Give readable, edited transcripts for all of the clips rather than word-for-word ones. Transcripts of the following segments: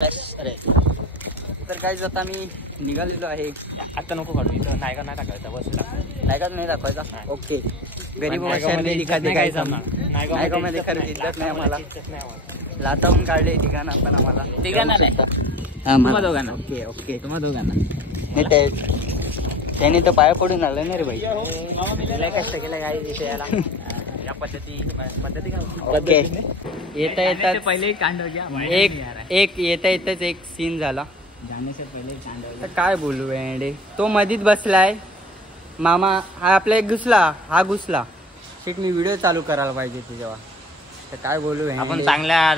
अरे तर काय आता मी निघालेलो आहे. आता नको काढू, इथं नायका नाही टाकायचा, बस नायका नाही दाखवायचा. ओके गरीब नायकामध्ये खरं इज्जत नाही आम्हाला. लातावून काढले ठिकाण आपण आम्हाला तुम्हा दोघांना. ओके ओके तुम्हा दोघांना त्याने तर पाया पडून आलं ना रे भाई. कष्ट केलं काय इथे याला या पद्धती ओके येता येता पहिले कांड एक येता येताच एक सीन झाला. जाने से पहिले कांड. तर काय बोलू वेंडे, तो मधीत बसलाय. मामा हा आपला एक घुसला शेट मी व्हिडिओ चालू करायला पाहिजे ते जेव्हा. तर काय बोलू आपण चांगल्या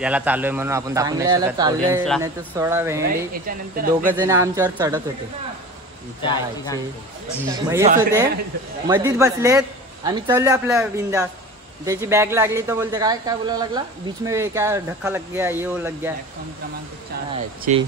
याला चाललोय म्हणून आपण चांगल्याला चाललोय नाही तर सोडा वेंडे. दोघ जण आमच्यावर चढत होते, भैयच होते, मधीत बसलेत. आम्ही चाललोय आपल्या बिंदास. त्याची बॅग लागली तर बोलते काय काय बोलायला लागला, बीच में क्या धक्का लग गया, ये वो लग गया. अच्छी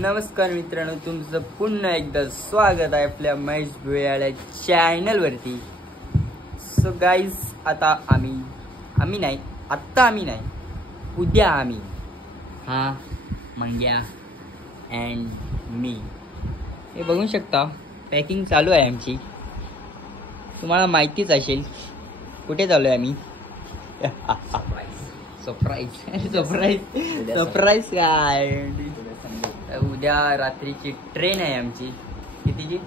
नमस्कार मित्रांनो, तुमचं पुन्हा एकदा स्वागत आहे आपल्या महेश भुयाळ्या चॅनल वरती. सो गाईज आता आम्ही नाही, उद्या आम्ही हा मंग्या अँड मी हे बघू शकता. पॅकिंग चालू आहे आमची, तुम्हाला माहितीच असेल कुठे चालू आहे आम्ही. सरप्राईज काय. उद्या रात्रीची ट्रेन आहे आमची. कितीची?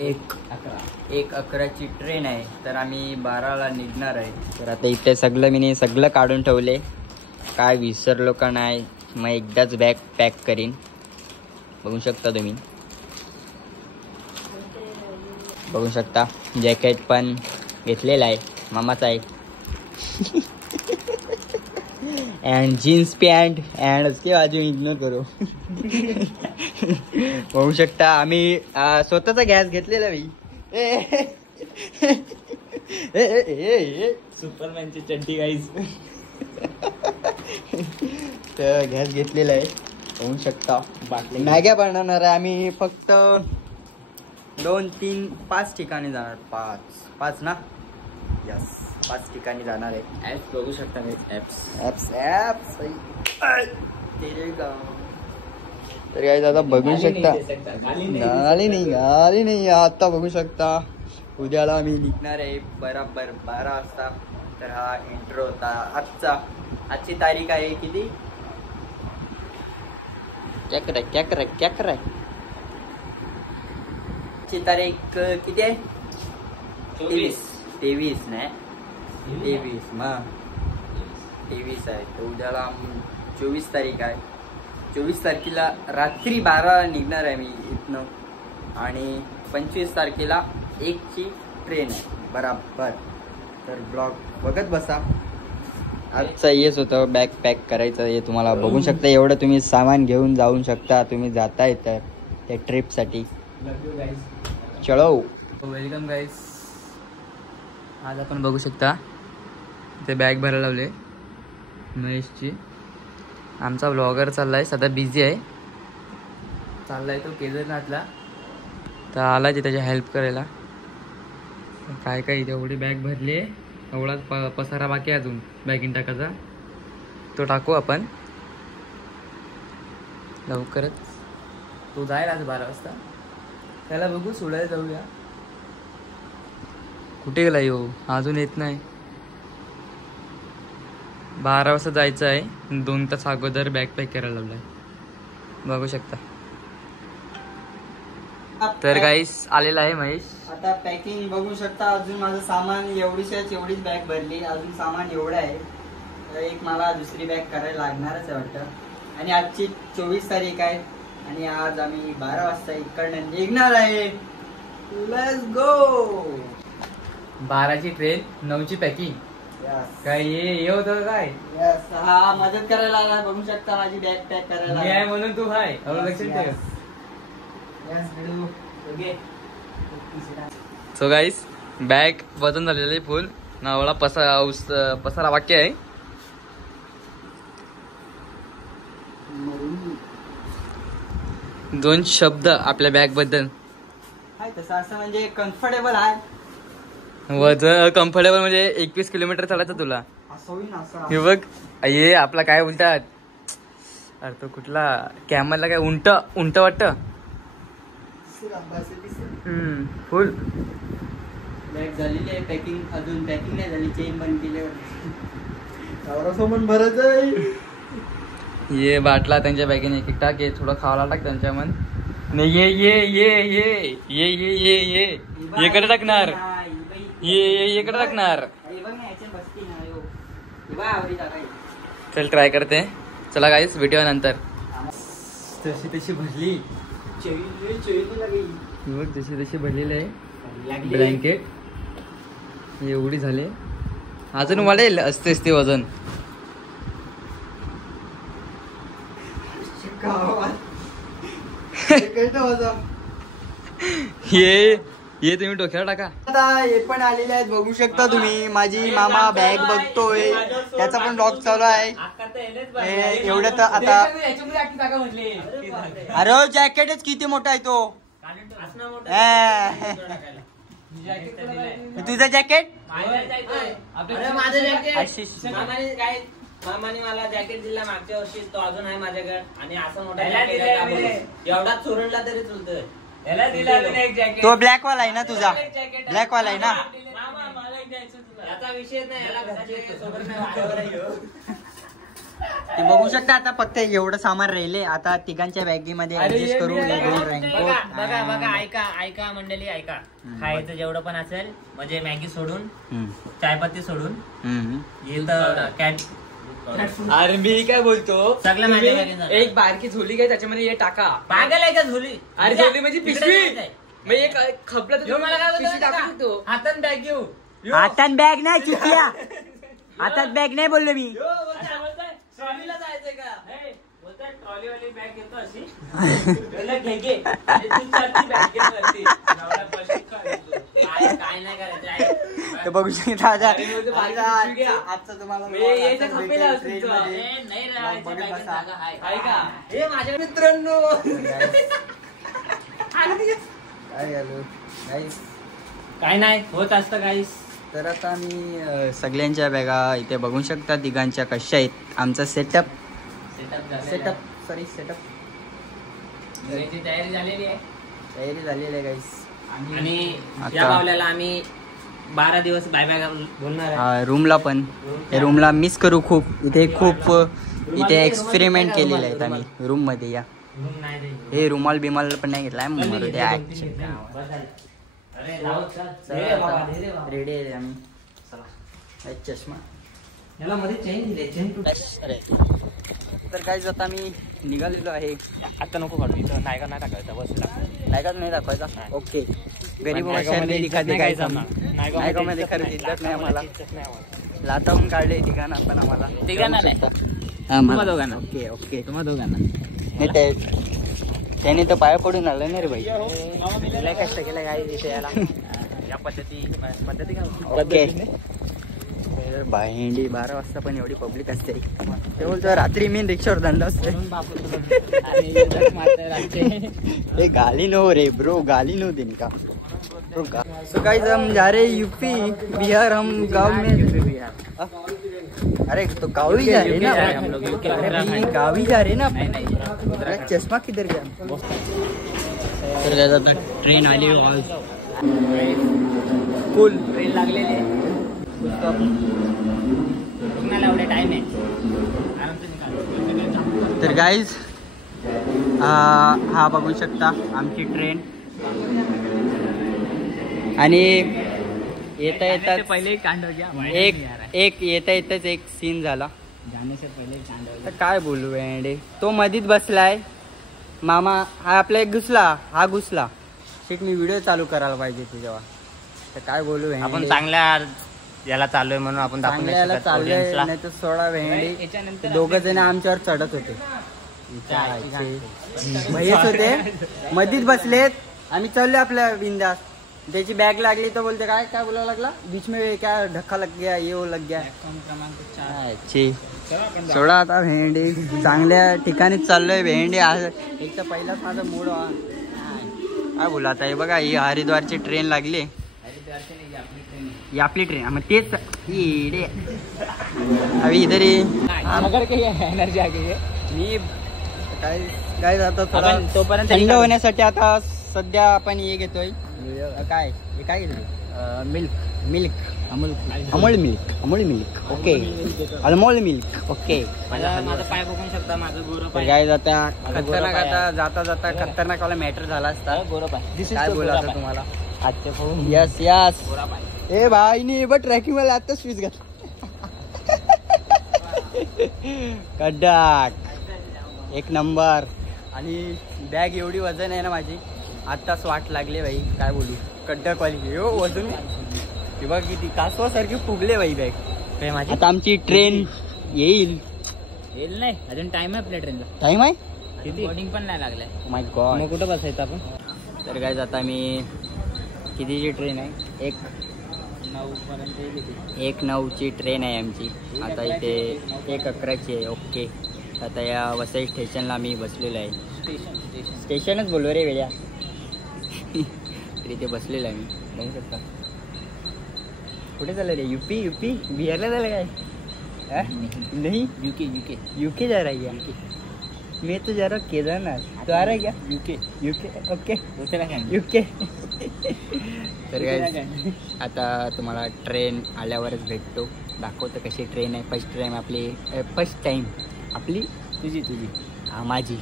1:11ची ट्रेन आहे. तर आम्ही 12ला निघणार आहे. तर आता इथे सगळं काढून ठेवले, काय विसरलो का नाही. मग एकदाच बॅग पॅक करीन. बघू शकता तुम्ही, बघू शकता. जॅकेट पण घेतलेला आहे, मामाचा आहे. एंड जीन्स पॅन्ट एंड उसके बाजू इग्नोर करो. बघू शकता आम्ही स्वतःचा गॅस घेतलेला भाई. सुपरमॅनची चड्डी गाईज. तर गॅस घेतलेला आहे. बघू शकता मॅग्या बनवणार आहे आम्ही. फक्त 2, 3, 5 ठिकाणी जाणार. 5 ना. यस 5 ठिकाणी जाणार आहे. ऍप्स बघू शकता ऍप्स. तर काय आता बघू शकता. गाली नाही आता बघू शकता. उद्याला आम्ही निघणार आहे बरोबर 12 वाजता. तर हा इंट्रो होता आजची तारीख आहे किती. क्या कराय आजची तारीख किती आहे? 23 नाही 23 मग 23 आहे. तर उद्याला 24 तारीख आहे. 24 तारखेला रात्री 12 निघणार आहे मी इथनं. आणि 25 तारखेला 1ची ट्रेन आहे बराबर. तर ब्लॉग बघत बसा. आजचं हेच होतं, बॅग पॅक करायचं. हे तुम्हाला बघू शकता. एवढं तुम्ही सामान घेऊन जाऊ शकता तुम्ही जाताय तर त्या ट्रिपसाठी. चलो वेलकम गाईज. आज आपण बघू शकता ते बॅग भरायला लावले महेशची. आमचा ब्लॉगर चाललाय, सध्या बिझी आहे. चाललाय तो केदारनाथला. तर आला ते त्याच्या हेल्प करायला. काय तेवढी बॅग भरली आहे. एवढाच पसारा बाकी आहे अजून बॅगिंग टाकायचा. तो टाकू आपण लवकरच. तो जाईल आज 12 वाजता. त्याला बघू सोडायला जाऊया. कुठे गेला यो, अजून येत नाही. 12 वाजता जायचं आहे. 2 तास अगोदर बॅग पॅक करायला लावलाय. बघू शकता. तर गाईस आलेला आहे महेश. आता पॅकिंग बघू शकता. अजून माझं सामान एवढीच बॅग भरली. अजून सामान एवढं आहे. एक मला दुसरी बॅग करायला लागणारच आहे वाटतं. आणि आजची 24 तारीख आहे. आणि आज आम्ही 12 वाजता इकडनं निघणार आहे. Let's go. 12ची ट्रेन, 9ची पॅकिंग. काय हे होतं काय. हा मदत करायला आला. बघू शकता माझी बॅग पॅक करायला आहे म्हणून तू हाय लक्षात ठेव. Yes, Guru. Okay. So guys bag वजन झालेलं आहे फुल. नावळा पसारा वाक्य आहे. दोन शब्द आपल्या बॅग बद्दल. तसं असं म्हणजे कम्फर्टेबल आहे. वजन कम्फर्टेबल म्हणजे 21 किलोमीटर चालायचं तुला. हे बघ ये आपला काय बोलतात, अरे तो कुठला कॅमरला काय उंट वाटत. फुल बॅग झालेली आहे पॅकिंग. अजून पॅकिंग नाही झाली. चेन बंद केल्यावर सोमन भरत आहे. ये बाटला त्यांच्या बॅगेने एक टाक. ये थोडं खावायला टाक त्यांच्या मन. नाही ये ये ये ये ये ये ये ये ये कडे टाकणार. ये कडे टाकणार. चल ट्राय करते. चला गाईस व्हिडिओ नंतर. तशी भरली बघ जशी भरलेली आहे ब्लँकेट. एवढी झाले. अजून वाढेल असतेच ते वजन. ये तुम्ही डोक्यावर टाका. आता हे पण आलेले आहेत बघू शकता तुम्ही. माझी मामा बॅग बघतोय. त्याचा पण ब्लॉग चालू आहे. एवढं तर आता अरे जॅकेटच किती मोठा आहे तो. तुझं जॅकेट मामाने मला जॅकेट दिला मागच्या वर्षी. तो अजून आहे माझ्याकडे. आणि असं मोठा एवढा चोरणला तरी चुलतोय. तो ब्लॅक वाला आहे ना तुझा. ब्लॅक वाला आहे ना. याचा विषय नाही. ते बघू शकता. आता फक्त एवढं सामान राहिले. आता तिघांच्या बॅगीमध्ये ऍडजस्ट करू. बघा ऐका मंडळी ऐका. खायचं जेवढं पण असेल म्हणजे मॅगी सोडून चायपत्ती सोडून येईल तर कॅट. अरे मी काय बोलतो, सगळं माझ्या एक बारकी झोली काय त्याच्यामध्ये हे टाका. पागल आहे का झोली. अरे झोली म्हणजे पिशवी. मग एक खपला तर मला काय पिशवी टाकू शकतो. हातात बॅग घेऊ. हातात बॅग नाही चिकल्या. हातात बॅग नाही बोललो मी. ट्रॉलीला जायचंय का. बोलतोय ट्रॉलीवाली बॅग घेतो अशी. घे काय नाही करायचं. बघू शकता. आजचा तुम्हाला माझ्या मित्रांनो काय नाही होत असतं गाईस. तर आता आम्ही सगळ्यांच्या बॅगा इथे बघू शकता. तिघांच्या कशा आहेत. आमचा सेटअप सेटअप तयारी झालेली आहे गाईस. आणि या पावल्याला आम्ही 12 दिवस बाय बाय बोलणार आहे. रूमला पण रूमला मिस करू खूप. इथे खूप एक्सपेरिमेंट केलेले आहेत आम्ही रूम मध्ये. या हे रुमाल बिमाल पण नाही घेतलाय. रेडी आहे आम्ही. चष्मा याला मध्ये चेन दिले. तर काय आता मी निघालेलो आहे. आता नको काढू. इथं नायका नाही टाकायचा. बसला नायकाच नाही दाखवायचा. ओके. गरीब नायकामध्ये खरं इज्जत नाही आम्हाला. लातावून काढले ठिकाण आपण आम्हाला. दोघांना. Okay okay. तुम्हा दोघांना त्याने तर पाया पडून आलं नाही रे भाई. लय कष्ट केलं काय इथे याला. या पद्धती ओके. भांडी 12 वाजता पण एवढी पब्लिक असते. ते बोलतो रात्री मी रिक्षावर धंदा असते. ए गाली नो रे ब्रो. गाली नो देने का. So guys हम जा रहे यूपी बिहार. हम गाँव में. अरे तो गाँव ही जा रहे ना. अरे गाँव ही जा रहे ना. चश्मा किधर गया. ट्रेन आली. फुल ट्रेन लागलेली आहे. टाइम आहे. तर गाईज हा बघू शकता आमची ट्रेन. आणि येता येता पहिले कांड एक येता येताच एक सीन झाला. जाण्याच्या पहिले कांड. तर काय बोलू वेंडे. तो मधीत बसलाय. मामा हा आपला एक घुसला. शेट मी व्हिडिओ चालू करायला पाहिजे तुझ्या. तर काय बोलू वेंडे. आपण चांगल्या याला चाललोय म्हणून आपण चांगल्याला चाललोय. नाही तर सोडा वेंडे. दोघ जण आमच्यावर चढत होते. भैयच होते मधीत बसलेत. आम्ही चाललोय आपल्या बिंदास. त्याची बॅग लागली तर बोलते काय काय बोलायला लागला बीच में क्या धक्का लग गया ये वो लग गया. अच्छी सोडा आता भेंडी चांगल्या ठिकाणीच चाललोय भेंडी. एक तर पहिलाच माझा मूड काय बोला आता हे बघा ही हरिद्वारची ट्रेन लागली. ही आपली ट्रेन मग तेच अभी इधर एनर्जी आ गई मी काय जातो तोपर्यंत थंड होण्यासाठी आता सध्या आपण हे घेतोय काय हे काय घेतोय मिल्क अमूल मिल्क ओके अनमोल मिल्क ओके. माझा पाय बघू शकता माझं गोरं पाय. काय जाता खतरनाक आता जाता खतरनाक वाला मॅटर झाला असता. गोरं पाय काय बोलायचं तुम्हाला आजच्या यस यस गोरा पाय. ए भाई नाही बट ट्रॅकिंग मला आता स्विच घाल कडक एक नंबर. आणि बॅग एवढी वजन आहे ना माझी आत्ताच वाट लागली भाई काय बोलू कडक वाली हो वजन किंवा किती कासवासारखी फुगले भाई बॅग. काय माझी आता आमची ट्रेन येईल नाही अजून टाइम आहे आपल्या ट्रेनला. टाइम आहे किती बोर्डिंग पण नाही लागलाय. माय गॉड मग कुठं बसायचं आपण. तर काय आता मी कितीची ट्रेन आहे 9 पर्यंत 1:09ची ट्रेन आहे आमची. आता इथे 1:11ची आहे ओके. आता या वसई स्टेशनला मी बसलेलो आहे. स्टेशनच बोललो रे वेळ्या तर इथे बसलेलो आहे मी बघू शकता. कुठे चाललं रे यूपी बिहारला झालं काय नाही यूके जा रहा है. मैं तो जा रहा हूँ केदारनाथ. तो आ रहा है क्या यूके ओके यूके. तर काय आता तुम्हाला ट्रेन आल्यावरच भेटतो दाखवतो कशी ट्रेन आहे. फर्स्ट टाइम आपली तुझी हां माझी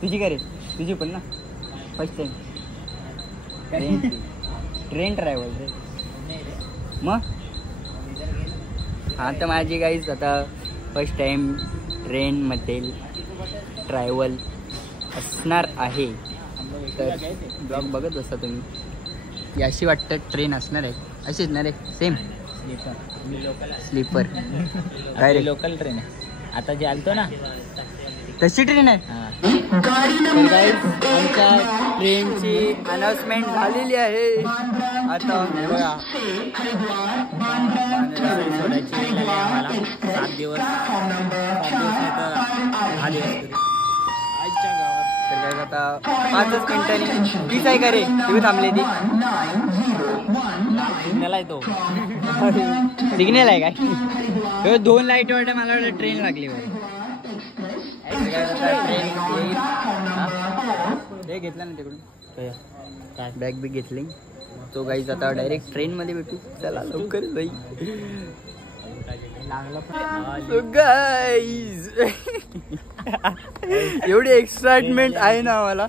तुझी का रे तुझी पण ना फर्स्ट टाइम ट्रेन ट्रॅव्हल रे मग हां तर माझी गाईज आता फर्स्ट टाइम ट्रेनमध्ये ट्रॅव्हल असणार आहे. तर ब्लॉग बघत असता तुम्ही अशी वाटतं ट्रेन असणार आहे अशीच ना रे सेम स्लीपर काय रे लोकल ट्रेन आहे आता जे आलतो ना तशी ट्रेन आहे. तर गाईज आमच्या ट्रेनची अनाउन्समेंट झालेली आहे. आता बघा सोडायची वेळ आली आम्हाला 7 दिवस नाही तर 10 दिवस आजच्या गावात. तर काय आता 5 मिनिटांनी तीच आहे का रे तुम्ही थांबले ती सिग्नल आहे तो सिग्नल आहे काय 2 लाईट वाटत मला वाटतं ट्रेन लागली ट्रेन हे घेतलं ना तिकडून काय बॅग बी घेतली. तो गाईज आता डायरेक्ट ट्रेन मध्ये भेटू चला लवकर बाई. गाईज एवढी एक्साइटमेंट आहे ना आम्हाला.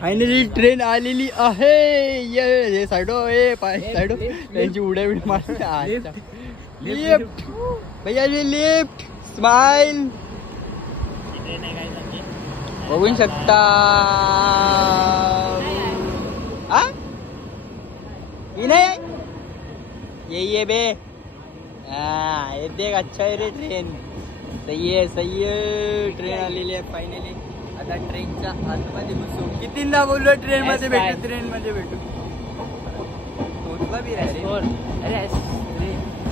फायनली ट्रेन आलेली आहे. ये साईडो साईडो त्यांची उड्या बिड्या मारते. लिफ्ट भैया लिफ्ट स्माइल बघू शकता. ये बे ये देख अच्छा है रे ट्रेन. सही है ट्रेन आलेली आहे फायनली. आता ट्रेनच्या आतमध्ये बसू. कितींदा बोललो ट्रेन मध्ये भेटू पोहोचला बी रे.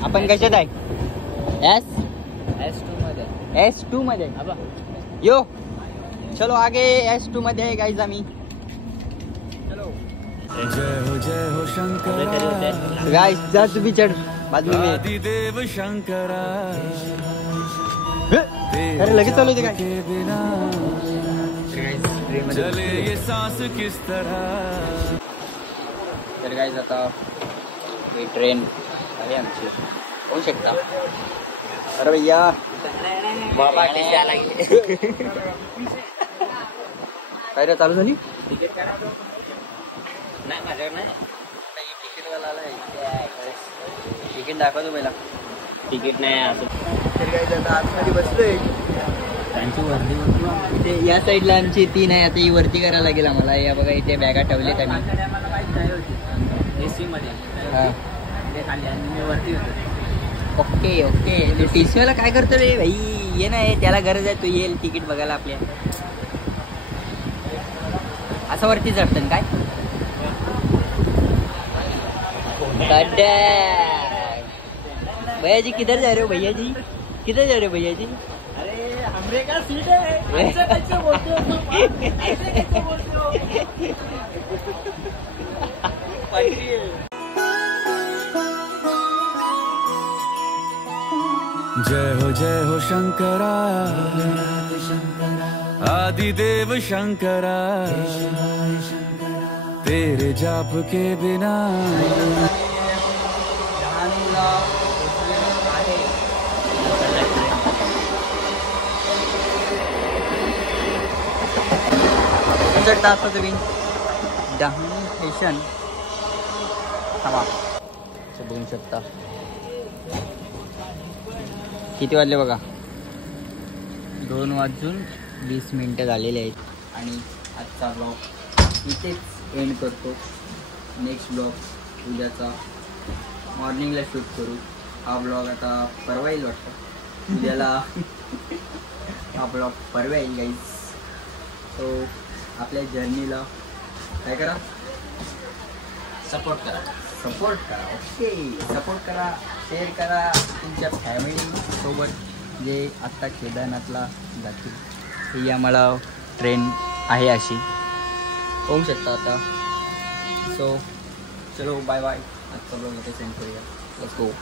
आपण कशात आहे S2 मध्ये यो चलो आगे S2 मध्ये आहे गाईज आम्ही. चलो जय हो शंकर गाइस जा तुम्ही चढ बाद में आदिदेव शंकरा अरे लगेच चालू होते काय चले ये सांस किस तरह. तर गाइस आता ही ट्रेन आहे आमची होऊ शकता. अरे भैया बाबा टीसी आला काय रे चालू झाली नाही माझ्याकडे नाही. तिकीटवाला आलाय तिकीट दाखवतो पहिला. तिकीट नाही असं. तर गाइस आता आतमध्ये बसलोय. त्यांची वर्दी इथे या साईडला आमची 3 आहे. आता ही वरती करायला लागेल आम्हाला. या बघा इथे बॅगा ठेवल्यात आम्ही एसी मध्ये. हा खाली आणि मी वरती होतो. ओके टीसी वाला काय करतो रे भाई. ये ना त्याला गरज आहे तो येईल तिकीट बघायला आपल्या. असं वरती चढतं काय भैया जी किधर जा रहे हो भैया जी? किधर जा रहे हो भैया जी? अरे हमरे का सीट है, ऐसे कैसे बोलते हो तुम? ऐसे कैसे बोलते हो? जय हो शंकरा आदिदेव शंकरा तेरे जाप के बिना असं तुम्ही डहाणू स्टेशन थांबा बघू शकता. किती वाजले बघा? 2:20 झालेले आहेत. आणि आजचा ब्लॉग इथेच एंड करतो. नेक्स्ट ब्लॉग उद्याचा मॉर्निंगला शूट करू. हा ब्लॉग आता परवा येईल वाटतं. उद्याला हा ब्लॉग परवा येईल गाईज. सो आपल्या जर्नीला काय करा? सपोर्ट करा. ओके सपोर्ट करा, शेअर करा तुमच्या फॅमिलीसोबत जे आत्ता केदारनाथला जातील. ही आम्हाला ट्रेन आहे अशी होऊ शकता आता. सो चलो बाय बाय. आजचा ब्लॉग इथे सेंड करूया. Let's go.